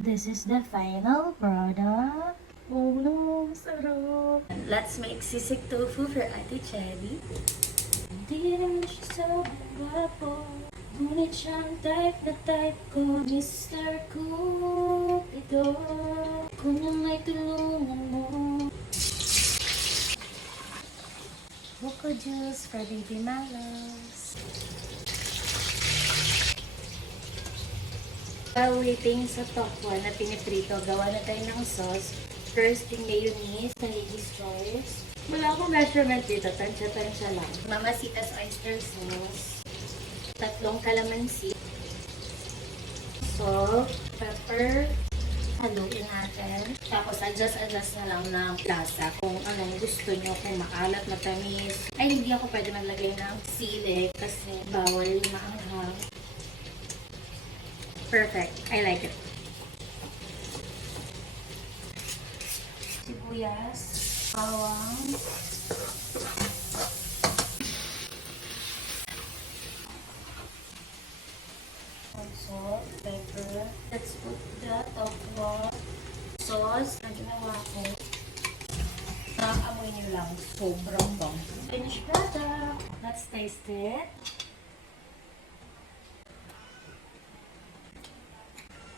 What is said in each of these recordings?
This is the final product. Oh no, sarap. Let's make sisig tofu for Ate Cherry. Hindi naman siya sobrang gwapo, ngunit siyang type na type ko. Mr. Cupido, kung na may tulungan mo. Buko juice for baby malos. While waiting sa tokwa na piniprito, gawa na tayo ng sauce. First, yung mayonnaise na Lady's Choice. Wala akong measurement dito, tansya-tansya lang. Mamasitas oyster sauce. 3 kalamansi. Salt, pepper. Haluin natin. Tapos, adjust na lang ng lasa kung anong gusto nyo. Kung maalat, matamis. Ay, hindi ako pwede maglagay ng sili kasi bawal yung maanghang. Perfect. I like it. Sibuyas, bawang, salt, pepper. Let's put the tokwa sauce na ginawa ko. Nakaamoy nyo lang. Sobrang bang. Finished product. Let's taste it.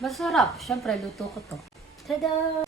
Masarap. Siyempre, luto ko to. Tada!